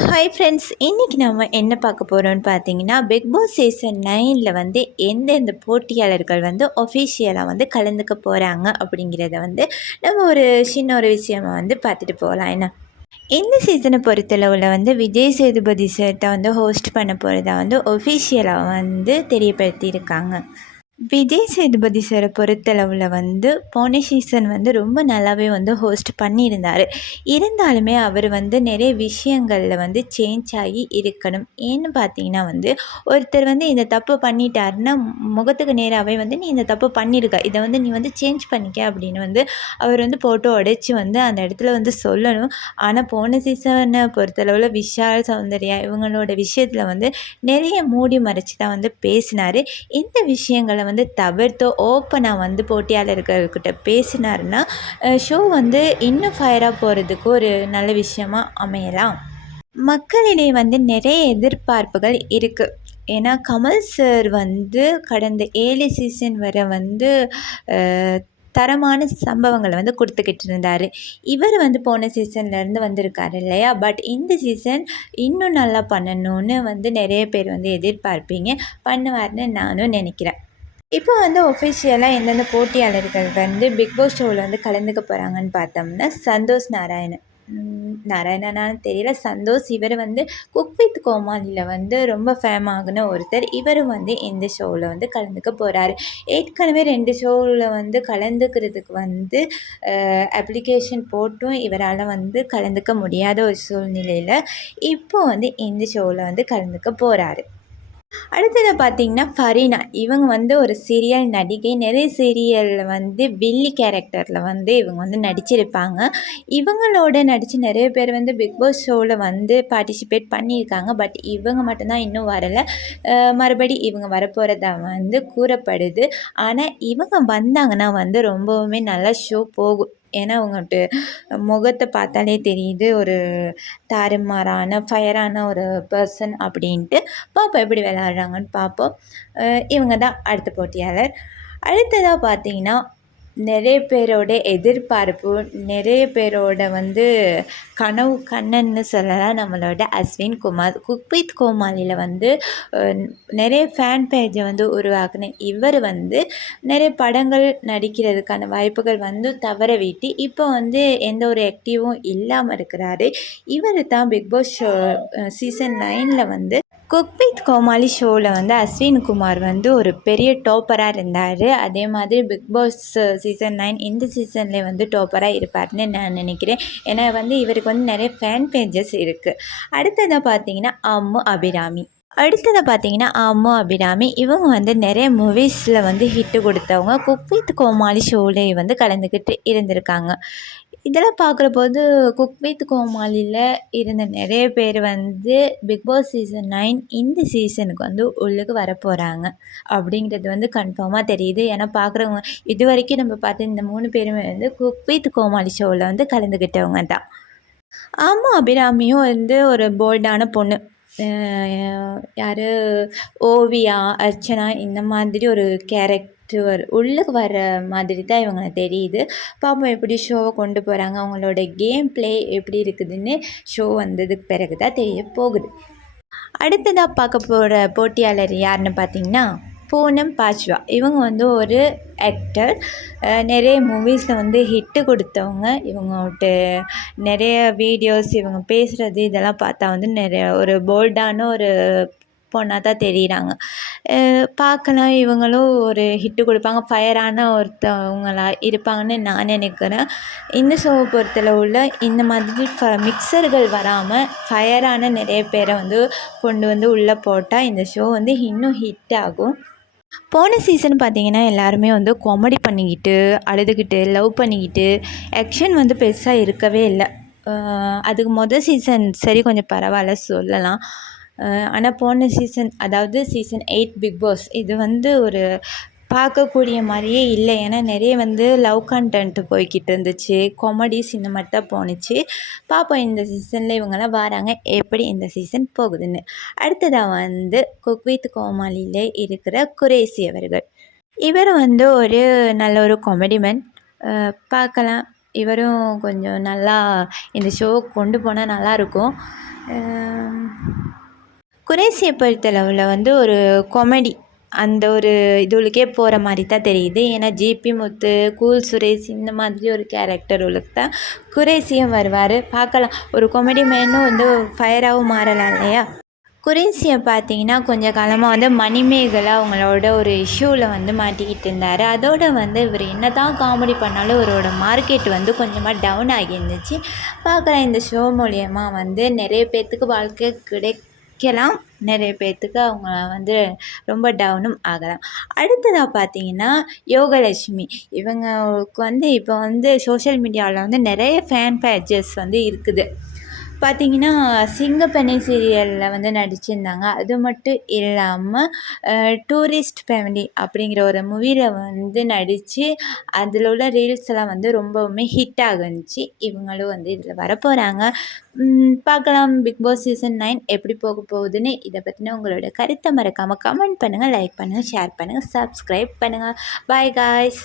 Hi friends, இன்றைக்கி நம்ம என்ன பார்க்க போகிறோம்னு பார்த்தீங்கன்னா, பிக் பாஸ் சீசன் 9ல் வந்து எந்தெந்த போட்டியாளர்கள் வந்து ஒஃபிஷியலாக வந்து கலந்துக்க போகிறாங்க அப்படிங்கிறத வந்து நம்ம ஒரு சின்ன ஒரு விஷயமா வந்து பார்த்துட்டு போகலாம். என்ன இந்த சீசனை பொறுத்தளவில் வந்து விஜய் சேதுபதி சார் தான் வந்து ஹோஸ்ட் பண்ண போகிறதா வந்து ஒஃபிஷியலாக வந்து தெரியப்படுத்தியிருக்காங்க. விஜய் சேதுபதி சாரை பொறுத்தளவில் வந்து போன சீசன் வந்து ரொம்ப நல்லாவே வந்து ஹோஸ்ட் பண்ணியிருந்தார். இருந்தாலுமே அவர் வந்து நிறைய விஷயங்களில் வந்து சேஞ்ச் ஆகி இருக்கணும். ஏன்னு பார்த்தீங்கன்னா வந்து ஒருத்தர் வந்து இந்த தப்பு பண்ணிட்டாருன்னா முகத்துக்கு நேராகவே வந்து நீ இந்த தப்பு பண்ணியிருக்க, இதை வந்து நீ வந்து சேஞ்ச் பண்ணிக்க அப்படின்னு வந்து அவர் வந்து போட்டு உடைச்சி வந்து அந்த இடத்துல வந்து சொல்லணும். ஆனால் போன சீசனை பொறுத்தளவில் விஷால், சௌந்தர்யா இவங்களோட விஷயத்தில் வந்து நிறைய மூடி மறைச்சி தான் வந்து பேசினார். இந்த விஷயங்களை வந்து தவிர்த்து ஓப்பனாக வந்து போட்டியாளர்கள்கிட்ட பேசினாருன்னா ஷோ வந்து இன்னும் ஃபயராக போகிறதுக்கு ஒரு நல்ல விஷயமா அமையலாம். மக்களிடையே வந்து நிறைய எதிர்பார்ப்புகள் இருக்குது. ஏன்னா கமல் சார் வந்து கடந்த 7 சீசன் வரை வந்து தரமான சம்பவங்களை வந்து கொடுத்துக்கிட்டு இருந்தார். இவர் வந்து போன சீசன்லேருந்து வந்திருக்காரு இல்லையா? பட் இந்த சீசன் இன்னும் நல்லா பண்ணணும்னு வந்து நிறைய பேர் வந்து எதிர்பார்ப்பீங்க. பண்ணுவார்னு நானும் நினைக்கிறேன். இப்போ வந்து ஒஃபிஷியலாக எந்தெந்த போட்டியாளர்கள் வந்து பிக் பாஸ் ஷோவில் வந்து கலந்துக்க போகிறாங்கன்னு பார்த்தோம்னா, சந்தோஷ் நாராயணனான்னு தெரியல, சந்தோஷ். இவர் வந்து குக் வித் கோமாளியில் வந்து ரொம்ப ஃபேமாகின ஒருத்தர். இவரும் வந்து இந்த ஷோவில் வந்து கலந்துக்க போகிறாரு. ஏற்கனவே 2 ஷோவில் வந்து கலந்துக்கிறதுக்கு வந்து அப்ளிகேஷன் போட்டும் இவரால் வந்து கலந்துக்க முடியாத ஒரு சூழ்நிலையில் இப்போ வந்து இந்த ஷோவில் வந்து கலந்துக்க போகிறாரு. அடுத்தது பார்த்திங்கன்னா ஃபரீனா. இவங்க வந்து ஒரு சீரியல் நடிகை. நிறைய சீரியலில் வந்து வில்லி கேரக்டரில் வந்து இவங்க வந்து நடிச்சிருப்பாங்க. இவங்களோட நடித்து நிறைய பேர் வந்து பிக் பாஸ் ஷோவில் வந்து பார்ட்டிசிபேட் பண்ணியிருக்காங்க. பட் இவங்க மட்டும்தான் இன்னும் வரலை. மறுபடி இவங்க வரப்போகிறதா வந்து கூறப்படுது. ஆனால் இவங்க வந்தாங்கன்னா வந்து ரொம்பவுமே நல்லா ஷோ போகும். ஏன்னா அவங்கள்ட்ட முகத்தை பார்த்தாலே தெரியுது ஒரு தாறுமாறான ஃபயரான ஒரு பர்சன் அப்படின்ட்டு. பார்ப்போம் எப்படி விளையாடுறாங்கன்னு பார்ப்போம். இவங்க தான் அடுத்த போட்டியாளர். அடுத்ததாக பார்த்தீங்கன்னா நிறைய பேரோட எதிர்பார்ப்பு, நிறைய பேரோட வந்து கனவு கண்ணன்னு சொல்லலாம் நம்மளோட அஸ்வின் குமார். குக் வித் கோமாளியில் வந்து நிறைய ஃபேன் பேஜை வந்து உருவாக்குன இவர் வந்து நிறைய படங்கள் நடிக்கிறதுக்கான வாய்ப்புகள் வந்து தவற விட்டு இப்போ வந்து எந்த ஒரு ஆக்டிவும் இல்லாமல் இருக்கிறாரு. இவர் தான் பிக் பாஸ் ஷோ சீசன் 9ல் வந்து குக் வித் கோமாளி ஷோவில் வந்து அஸ்வின் குமார் வந்து ஒரு பெரிய டாப்பராக இருந்தார். அதே மாதிரி பிக் பாஸ் சீசன் 9 இந்த சீசன்லேயே வந்து டாப்பராக இருப்பார்னு நான் நினைக்கிறேன். ஏன்னா வந்து இவருக்கு வந்து நிறைய ஃபேன் பேஜஸ் இருக்குது. அடுத்ததாக பார்த்தீங்கன்னா அம்மு அபிராமி. இவங்க வந்து நிறைய மூவிஸில் வந்து ஹிட்டு கொடுத்தவங்க. குக் வித் கோமாளி ஷோவிலே வந்து கலந்துக்கிட்டு இருந்திருக்காங்க. இதெல்லாம் பார்க்குறபோது குக் வித் கோமாளியில் இருந்த நிறைய பேர் வந்து பிக் பாஸ் சீசன் 9 இந்த சீசனுக்கு வந்து உள்ளுக்கு வரப்போகிறாங்க அப்படிங்கிறது வந்து கன்ஃபார்மாக தெரியுது. ஏன்னா பார்க்குறவங்க இது வரைக்கும் நம்ம பார்த்த இந்த 3 பேருமே வந்து குக் வித் கோமாளி ஷோவில் வந்து கலந்துக்கிட்டவங்க தான். ஆமாம், அபிராமியும் வந்து ஒரு போல்டான பொண்ணு. யார், ஓவியா, அர்ச்சனா இந்த மாதிரி ஒரு கேரக்டர் உள்ளுக்கு வர மாதிரி தான் இவங்களை தெரியுது. பார்ப்போம் எப்படி ஷோவை கொண்டு போகிறாங்க, அவங்களோட கேம் ப்ளே எப்படி இருக்குதுன்னு ஷோ வந்ததுக்கு பிறகு தான் தெரிய போகுது. அடுத்ததாக பார்க்க போகிற போட்டியாளர் யாருன்னு பார்த்தீங்கன்னா பூனம் பாஜ்வா. இவங்க வந்து ஒரு ஆக்டர். நிறைய மூவிஸில் வந்து ஹிட்டு கொடுத்தவங்க. இவங்கள்ட்ட நிறைய வீடியோஸ் இவங்க பேசுகிறது இதெல்லாம் பார்த்தா வந்து நிறைய ஒரு போல்டான ஒரு பொண்ணாக தான் தெரிகிறாங்க. பார்க்கலாம் இவங்களும் ஒரு ஹிட்டு கொடுப்பாங்க, ஃபயரான ஒருத்தவங்களா இருப்பாங்கன்னு நான் நினைக்கிறேன். இந்த ஷோவை பொறுத்தளவுல இந்த மாதிரி மிக்சர்கள் வராமல் ஃபயரான நிறைய பேரை வந்து கொண்டு வந்து உள்ளே போட்டால் இந்த ஷோ வந்து இன்னும் ஹிட் ஆகும். போன சீசன் பார்த்திங்கன்னா எல்லாருமே வந்து காமெடி பண்ணிக்கிட்டு, அழுதுகிட்டு, லவ் பண்ணிக்கிட்டு, ஆக்ஷன் வந்து பெருசாக இருக்கவே இல்லை. அதுக்கு சீசன் சரி கொஞ்சம் பரவாயில்ல சொல்லலாம். ஆனால் போன சீசன், அதாவது சீசன் 8 பிக் பாஸ், இது வந்து ஒரு பார்க்கக்கூடிய மாதிரியே இல்லை. ஏன்னா நிறைய வந்து லவ் கண்டென்ட் போய்கிட்டு இருந்துச்சு, காமெடிஸ் இந்த மாதிரி தான் போணுச்சு. பார்ப்போம் இந்த சீசனில் இவங்கெல்லாம் வராங்க எப்படி இந்த சீசன் போகுதுன்னு. அடுத்ததாக வந்து குக் வித் கோமாளியில் இருக்கிற குரேசி அவர்கள். இவர் வந்து ஒரு நல்ல ஒரு காமெடிமேன். பார்க்கலாம், இவரும் கொஞ்சம் நல்லா இந்த ஷோ கொண்டு போனால் நல்லாயிருக்கும். குரேஷியை பொறுத்தளவில் வந்து ஒரு காமெடி அந்த ஒரு இதுவுலுக்கே போகிற மாதிரி தான் தெரியுது. ஏன்னா ஜிபி முத்து, கூல் சுரேஷ் இந்த மாதிரி ஒரு கேரக்டர் உள்ளுக்கு தான் குரேஷியும் வருவார். பார்க்கலாம், ஒரு காமெடி மேனும் வந்து ஃபயராகவும் மாறலாம் இல்லையா? குரேஷியை பார்த்தீங்கன்னா கொஞ்ச காலமாக வந்து மணிமேகலை அவங்களோட ஒரு இஷ்யூவில் வந்து மாட்டிக்கிட்டு இருந்தார். அதோடு வந்து இவர் என்ன தான் காமெடி பண்ணாலும் இவரோட மார்க்கெட் வந்து கொஞ்சமாக டவுன் ஆகியிருந்துச்சு. பார்க்கலாம், இந்த ஷோ மூலயமா வந்து நிறைய பேர்த்துக்கு வாழ்க்கை கிடைக்கலாம், நிறைய பேர்த்துக்கு அவங்க வந்து ரொம்ப டவுனும் ஆகலாம். அடுத்ததாக பார்த்தீங்கன்னா யோகலட்சுமி. இவங்களுக்கு வந்து இப்போ வந்து சோஷியல் மீடியாவில் வந்து நிறைய ஃபேன் பேஜஸ் வந்து இருக்குது. பார்த்தீங்கன்னா சிங்கப்பெண்ணை சீரியலில் வந்து நடிச்சிருந்தாங்க. அது மட்டும் இல்லாமல் டூரிஸ்ட் ஃபேமிலி அப்படிங்கிற ஒரு மூவியில் வந்து நடித்து அதில் உள்ள ரீல்ஸ் எல்லாம் வந்து ரொம்பவுமே ஹிட் ஆகுனுச்சு. இவங்களும் வந்து இதில் வரப்போகிறாங்க. பார்க்கலாம் பிக் பாஸ் சீசன் 9 எப்படி போக போகுதுன்னு. இதை பற்றின உங்களோட கருத்தை மறக்காமல் கமெண்ட் பண்ணுங்கள், லைக் பண்ணுங்கள், ஷேர் பண்ணுங்கள், சப்ஸ்கிரைப் பண்ணுங்கள். Bye guys.